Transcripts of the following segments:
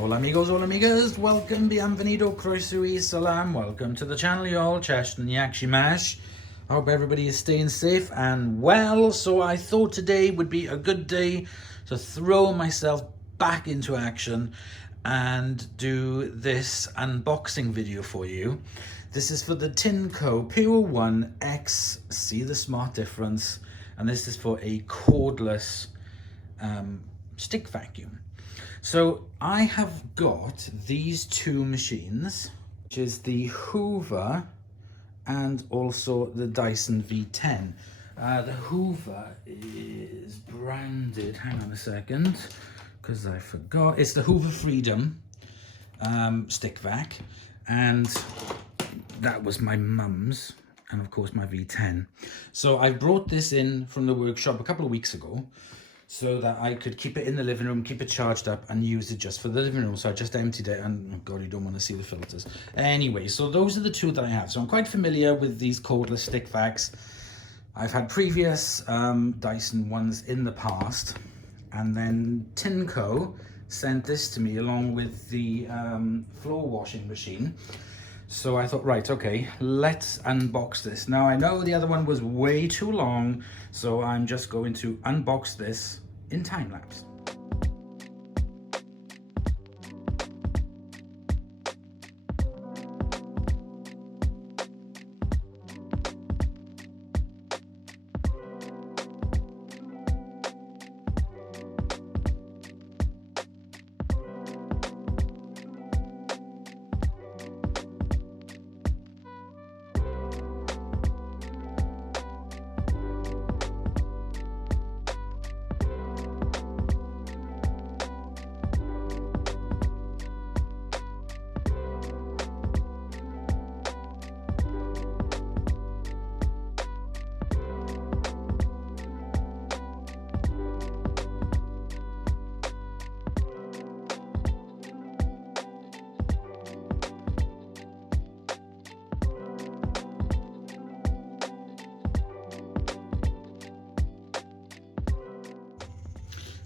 Hola amigos, hola amigas, welcome, bienvenido, croeso y salam, welcome to the channel y'all, Chesh and Yakshimash. I hope everybody is staying safe and well. So I thought today would be a good day to throw myself back into action and do this unboxing video for you. This is for the Tineco Pure 1 X, see the smart difference, and this is for a cordless stick vacuum. So I have got these two machines, which is the Hoover and also the Dyson V10. The Hoover is branded, hang on a second, because I forgot. It's the Hoover Freedom stick vac, and that was my mum's, and of course my V10. So I brought this in from the workshop a couple of weeks ago, so that I could keep it in the living room, keep it charged up and use it just for the living room. So I just emptied it and, oh God, you don't want to see the filters. Anyway, so those are the two that I have. So I'm quite familiar with these cordless stick vacs. I've had previous Dyson ones in the past. And then Tineco sent this to me along with the floor washing machine. So I thought, right, okay, let's unbox this. Now I know the other one was way too long, so I'm just going to unbox this in time lapse.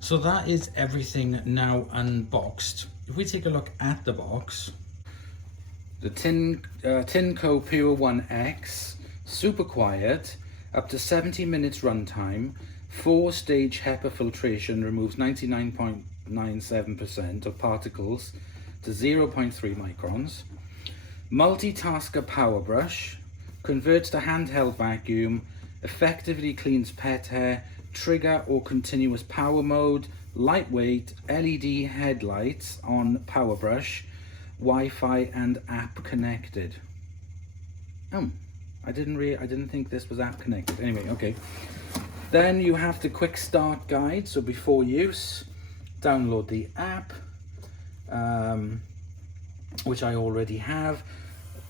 So that is everything now unboxed. If we take a look at the box, the Tineco Pure 1 X, super quiet, up to 70 minutes runtime, 4-stage HEPA filtration, removes 99.97% of particles to 0.3 microns, multitasker power brush, converts to handheld vacuum, effectively cleans pet hair, trigger or continuous power mode, lightweight, LED headlights on power brush, Wi-Fi and app connected. Oh, I didn't think this was app connected. Anyway, okay. Then you have the quick start guide. So before use, download the app, which I already have,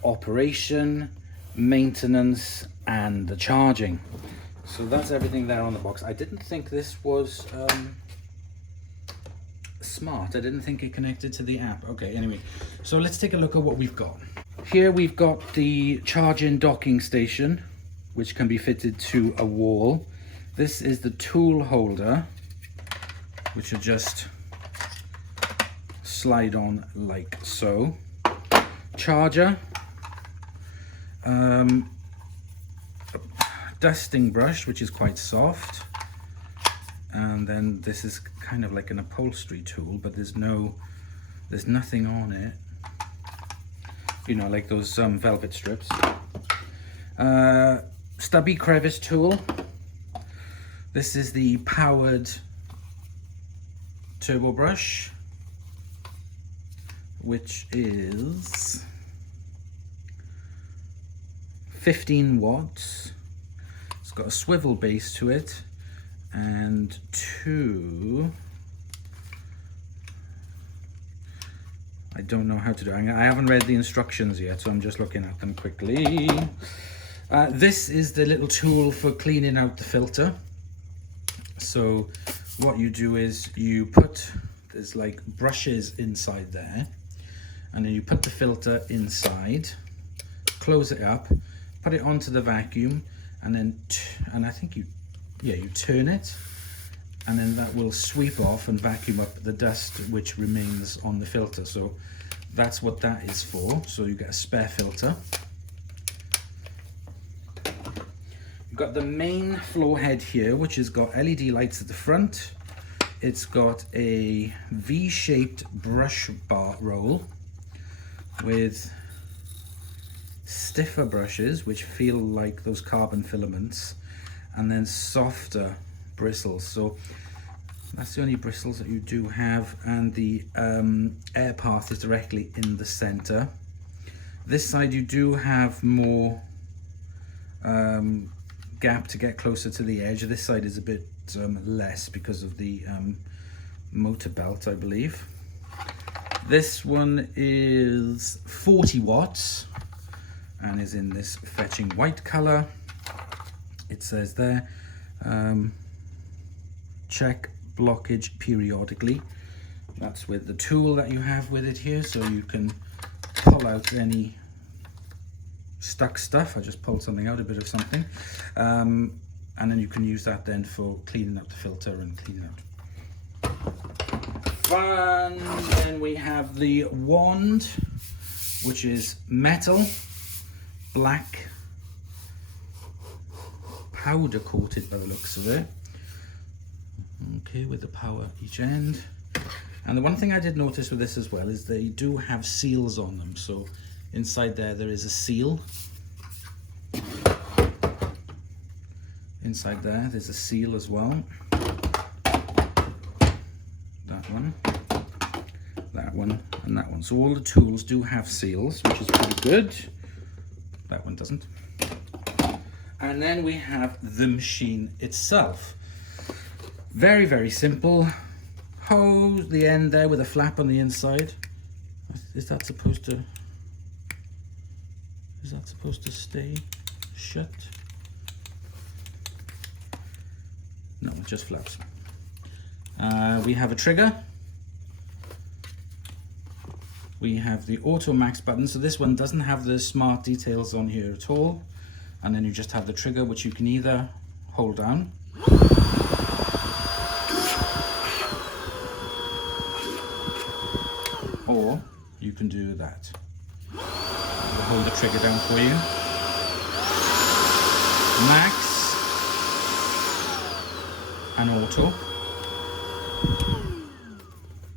operation, maintenance, and the charging. So that's everything there on the box. I didn't think this was smart. I didn't think it connected to the app. Okay, anyway, so let's take a look at what we've got. Here we've got the charging docking station, which can be fitted to a wall. This is the tool holder, which will just slide on like so. Charger, dusting brush, which is quite soft, and then this is kind of like an upholstery tool, but there's nothing on it, you know, like those velvet strips. Stubby crevice tool. This is the powered turbo brush, which is 15 watts. It's got a swivel base to it, and two, I don't know how to do it. I haven't read the instructions yet, so I'm just looking at them quickly. This is the little tool for cleaning out the filter. So what you do is you put, there's like brushes inside there, and then you put the filter inside, close it up, put it onto the vacuum, and then I think you turn it, and then that will sweep off and vacuum up the dust which remains on the filter. So that's what that is for. So you get a spare filter. You've got the main floor head here, which has got LED lights at the front. It's got a V-shaped brush bar roll with stiffer brushes which feel like those carbon filaments, and then softer bristles. So that's the only bristles that you do have, and the air path is directly in the center. This side you do have more gap to get closer to the edge. This side is a bit less because of the motor belt, I believe. This one is 40 watts and is in this fetching white color. It says there, check blockage periodically. That's with the tool that you have with it here, so you can pull out any stuck stuff. I just pulled something out, a bit of something, and then you can use that then for cleaning up the filter and cleaning out. And then we have the wand, which is metal, black, powder coated by the looks of it. Okay, with the power each end. And the one thing I did notice with this as well is they do have seals on them. So inside there is a seal. Inside there's a seal as well. That one, and that one. So all the tools do have seals, which is pretty good. That one doesn't. And then we have the machine itself. Very, very simple. Hose, the end there with a flap on the inside. Is that supposed to stay shut? No, it just flaps. We have a trigger. We have the auto max button. So this one doesn't have the smart details on here at all. And then you just have the trigger, which you can either hold down or you can do that. I'll hold the trigger down for you. Max and auto.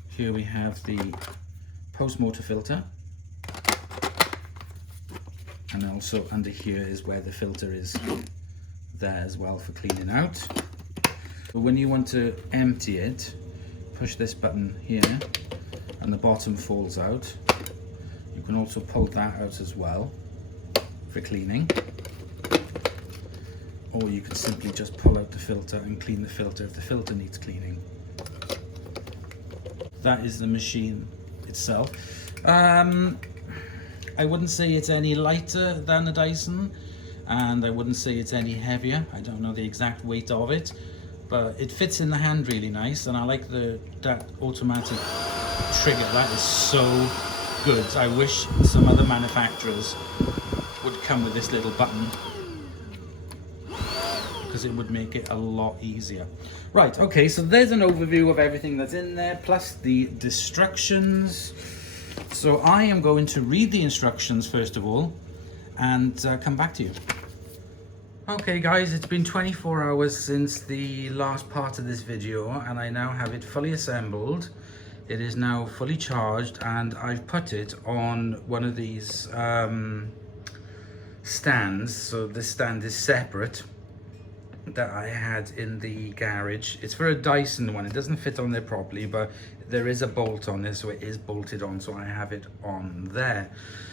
Here we have the post-motor filter, and also under here is where the filter is there as well for cleaning out. But when you want to empty it, push this button here and the bottom falls out. You can also pull that out as well for cleaning, or you can simply just pull out the filter and clean the filter if the filter needs cleaning. That is the machine itself. I wouldn't say it's any lighter than the Dyson, and I wouldn't say it's any heavier. I don't know the exact weight of it, but it fits in the hand really nice, and I like that automatic trigger. That is so good. I wish some other manufacturers would come with this little button, because it would make it a lot easier. Right, okay, so there's an overview of everything that's in there, plus the instructions. So I am going to read the instructions first of all, and come back to you. Okay guys, it's been 24 hours since the last part of this video, and I now have it fully assembled. It is now fully charged, and I've put it on one of these stands. So this stand is separate, that I had in the garage. It's for a Dyson one. It doesn't fit on there properly, but there is a bolt on this, so it is bolted on, so I have it on there.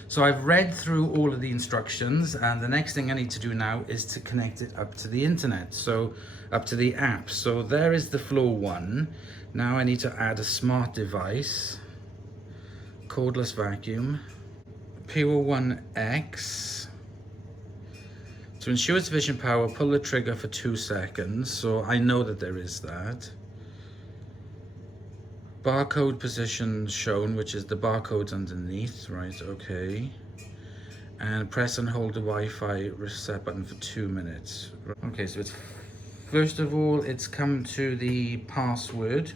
So I've read through all of the instructions, and the next thing I need to do now is to connect it up to the internet, so up to the app. So there is the floor one. Now I need to add a smart device, cordless vacuum, Pure 1X. To ensure sufficient power, pull the trigger for 2 seconds. So I know that there is that. Barcode position shown, which is the barcodes underneath, right, okay. And press and hold the Wi-Fi reset button for 2 minutes. Okay, so it's, first of all, it's come to the password.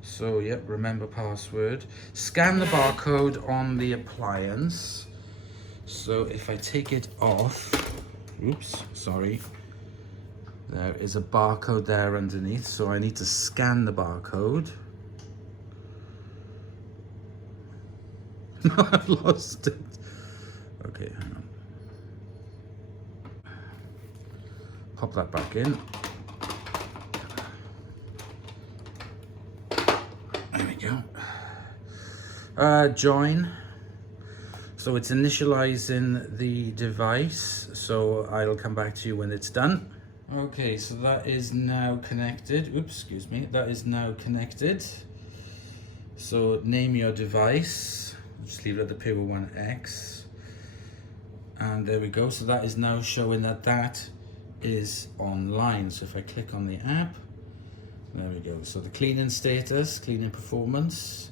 So, yep, remember password. Scan the barcode on the appliance. So if I take it off, oops, sorry. There is a barcode there underneath, so I need to scan the barcode. No, I've lost it. Okay, hang on. Pop that back in. There we go. Join. So it's initializing the device, so I'll come back to you when it's done. Okay, so that is now connected. Oops, excuse me. That is now connected. So name your device. Just leave it at the Pure 1X. And there we go. So that is now showing that that is online. So if I click on the app, there we go. So the cleaning status, cleaning performance.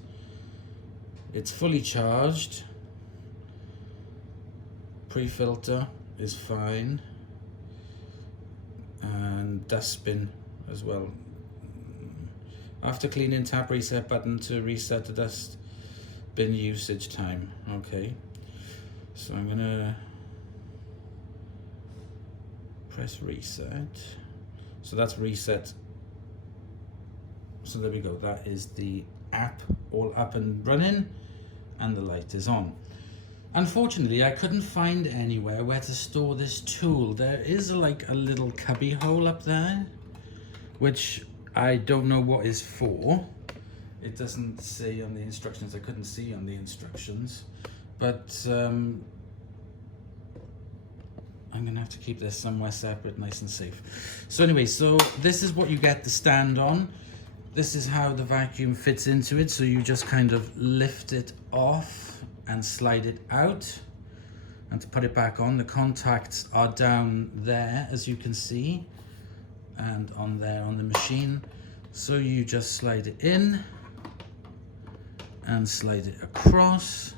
It's fully charged. Pre-filter is fine. And dustbin as well. After cleaning, tap reset button to reset the dustbin usage time. Okay, so I'm gonna press reset. So that's reset. So there we go, that is the app all up and running, and the light is on. Unfortunately, I couldn't find anywhere where to store this tool. There is like a little cubby hole up there, which I don't know what is for. It doesn't say on the instructions. I couldn't see on the instructions, but I'm gonna have to keep this somewhere separate, nice and safe. So anyway, so this is what you get the stand on. This is how the vacuum fits into it. So you just kind of lift it off and slide it out, and to put it back on, the contacts are down there, as you can see, and on there on the machine. So you just slide it in and slide it across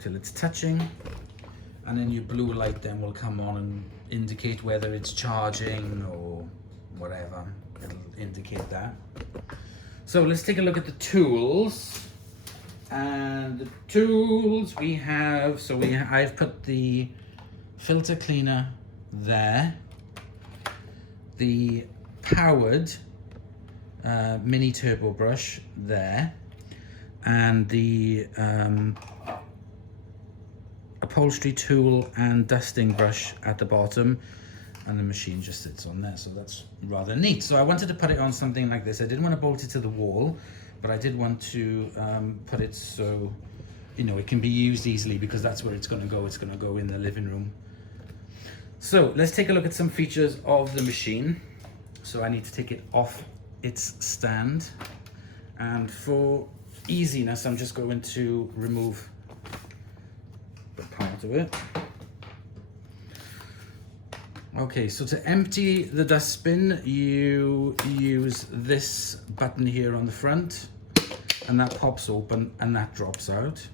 till it's touching, and then your blue light then will come on and indicate whether it's charging or whatever. It'll indicate that. So let's take a look at the tools. And the tools we have, so I've put the filter cleaner there, the powered mini turbo brush there, and the upholstery tool and dusting brush at the bottom, and the machine just sits on there, so that's rather neat. So I wanted to put it on something like this. I didn't want to bolt it to the wall, but I did want to put it so, you know, it can be used easily, because that's where it's going to go. It's going to go in the living room. So let's take a look at some features of the machine. So I need to take it off its stand, and for easiness, I'm just going to remove the part of it. Okay, so to empty the dustbin, you use this button here on the front, and that pops open and that drops out.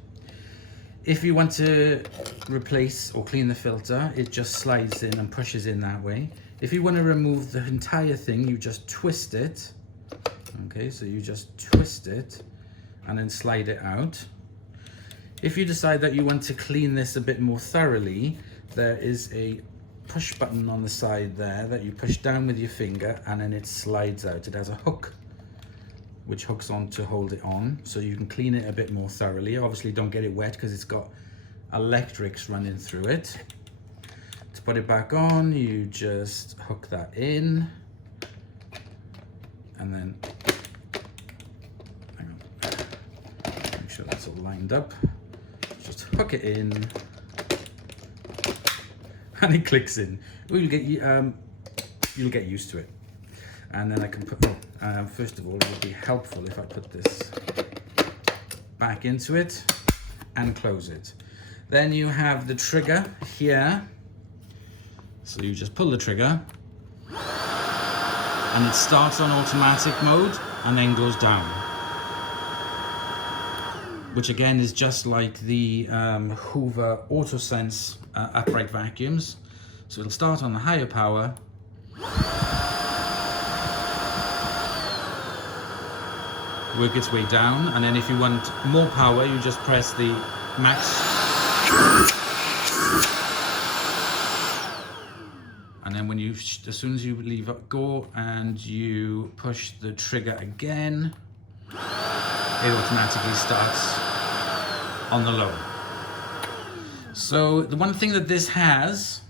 If you want to replace or clean the filter, it just slides in and pushes in that way. If you want to remove the entire thing, you just twist it. Okay, so you just twist it and then slide it out. If you decide that you want to clean this a bit more thoroughly, there is a push button on the side there that you push down with your finger, and then it slides out. It has a hook which hooks on to hold it on, so you can clean it a bit more thoroughly. Obviously don't get it wet because it's got electrics running through it. To put it back on, you just hook that in, and then, hang on, make sure that's all lined up. Just hook it in, and it clicks in. You'll get used to it. And then I can put, first of all, it would be helpful if I put this back into it and close it. Then you have the trigger here. So you just pull the trigger and it starts on automatic mode and then goes down. Which again is just like the Hoover AutoSense upright vacuums. So it'll start on the higher power, work its way down, and then if you want more power, you just press the max. And then when as soon as you leave go and you push the trigger again, it automatically starts on the low. So the one thing that this has,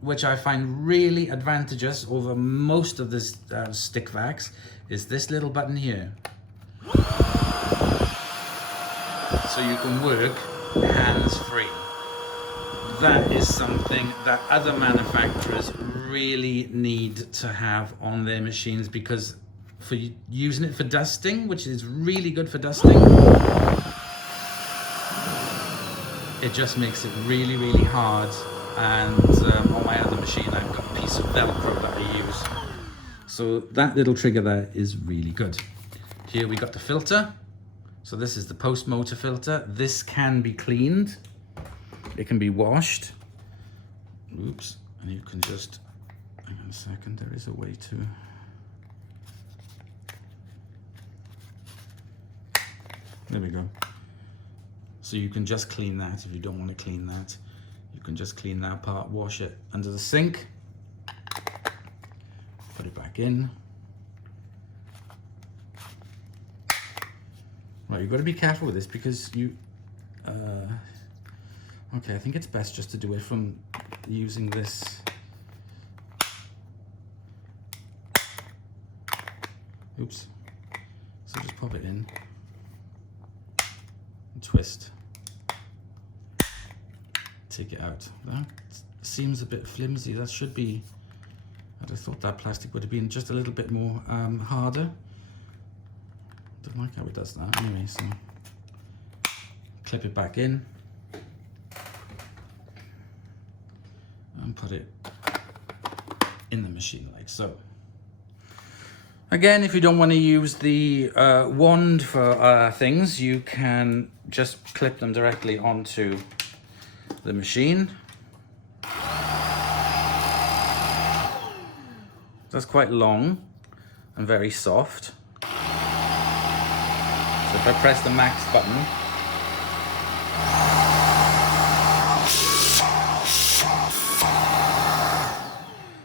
which I find really advantageous over most of this stick vacs, is this little button here. So you can work hands-free. That is something that other manufacturers really need to have on their machines, because for using it for dusting, which is really good for dusting, it just makes it really, really hard. And on my other machine, I've got a piece of Velcro that I use. So that little trigger there is really good. Here we got the filter. So this is the post motor filter. This can be cleaned. It can be washed. Oops, and you can just, hang on a second, there is a way to. There we go. So you can just clean that if you don't want to clean that. You can just clean that part, wash it under the sink, put it back in. Right, you've got to be careful with this because you, okay, I think it's best just to do it from using this. Oops. So just pop it in and twist. Take it out. That seems a bit flimsy. That should be, I'd have thought that plastic would have been just a little bit more harder. Don't like how it does that. Anyway, so clip it back in and put it in the machine like so. Again, if you don't want to use the wand for things, you can just clip them directly onto the machine. That's quite long and very soft. So if I press the max button,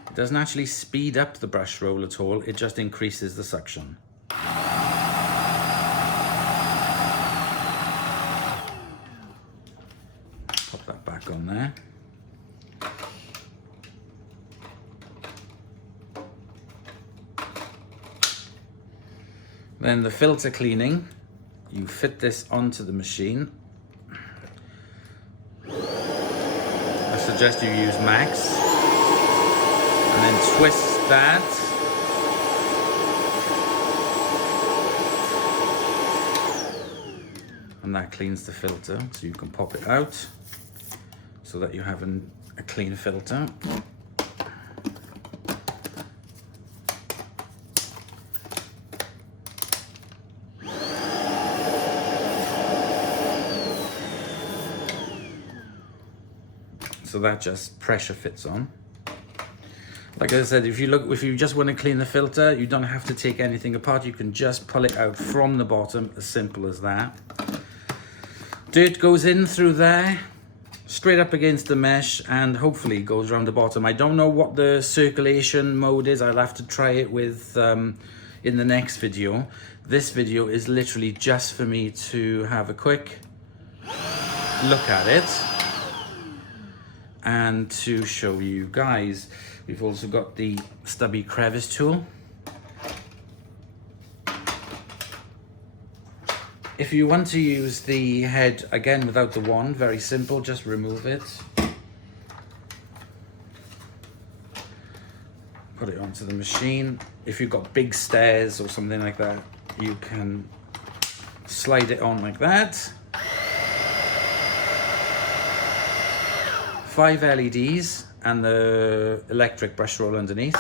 it doesn't actually speed up the brush roll at all, it just increases the suction. Pop that back on there. Then the filter cleaning, you fit this onto the machine. I suggest you use max. And then twist that. And that cleans the filter, so you can pop it out so that you have a clean filter. So that just pressure fits on. Like I said, if you just want to clean the filter, you don't have to take anything apart. You can just pull it out from the bottom, as simple as that. Dirt goes in through there, straight up against the mesh, and hopefully goes around the bottom. I don't know what the circulation mode is. I'll have to try it with in the next video. This video is literally just for me to have a quick look at it. and to show you guys. We've also got the stubby crevice tool. If you want to use the head again without the wand, very simple, just remove it. Put it onto the machine. If you've got big stairs or something like that, you can slide it on like that. 5 LEDs and the electric brush roll underneath.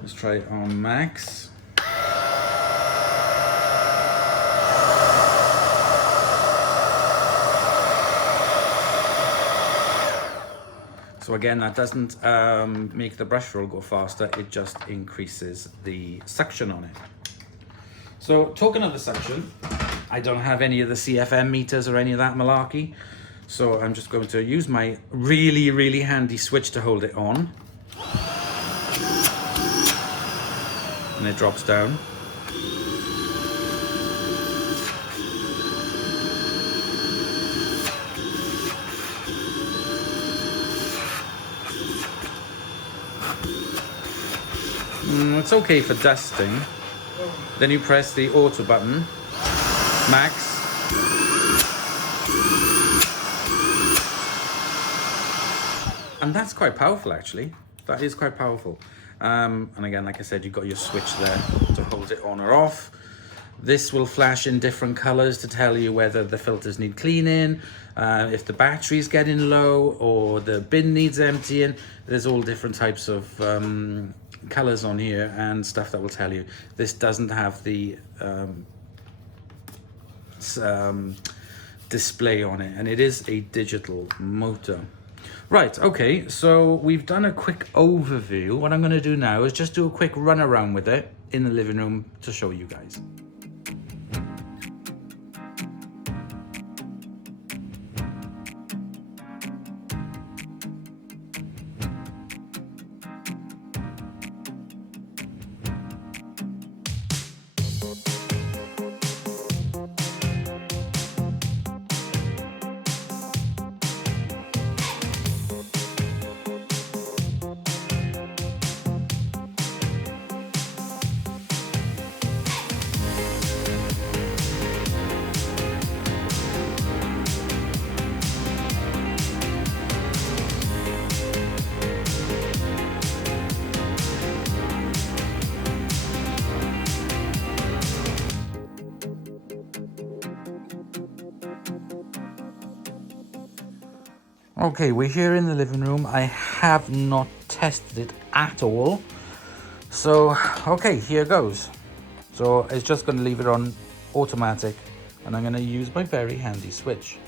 Let's try it on max. So again, that doesn't make the brush roll go faster, it just increases the suction on it. So talking of the suction, I don't have any of the CFM meters or any of that malarkey. So I'm just going to use my really, really handy switch to hold it on. And it drops down. It's okay for dusting. Then you press the auto button, max. And that's quite powerful actually. That is quite powerful. And again, like I said, you've got your switch there to hold it on or off. This will flash in different colors to tell you whether the filters need cleaning, if the battery's getting low or the bin needs emptying. There's all different types of colors on here and stuff that will tell you. This doesn't have the display on it, and it is a digital motor. Right, okay, so we've done a quick overview. What I'm going to do now is just do a quick run around with it in the living room to show you guys. Okay, we're here in the living room. I have not tested it at all. So, okay, here goes. So it's just going to leave it on automatic, and I'm going to use my very handy switch.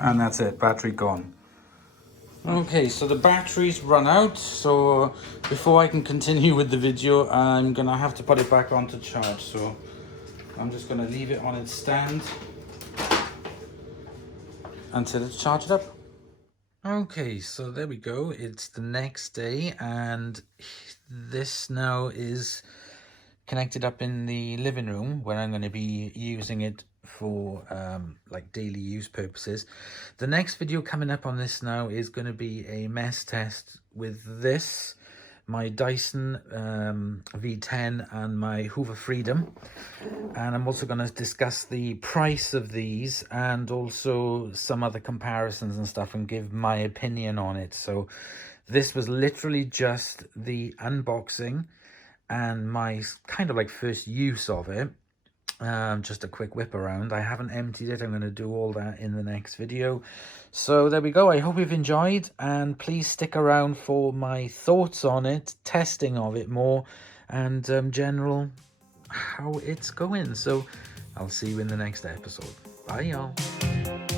And that's it, battery gone. Okay, so the battery's run out, so before I can continue with the video, I'm gonna have to put it back on to charge. So I'm just gonna leave it on its stand until it's charged up. Okay, so there we go. It's the next day, and this now is connected up in the living room where I'm going to be using it for like daily use purposes. The next video coming up on this now is going to be a mess test with this, my Dyson V10 and my Hoover Freedom, and I'm also going to discuss the price of these and also some other comparisons and stuff and give my opinion on it. So this was literally just the unboxing and my kind of like first use of it. Just a quick whip around. I haven't emptied it. I'm going to do all that in the next video. So there we go. I hope you've enjoyed, and please stick around for my thoughts on it, testing of it more, and general how it's going. So I'll see you in the next episode. Bye y'all.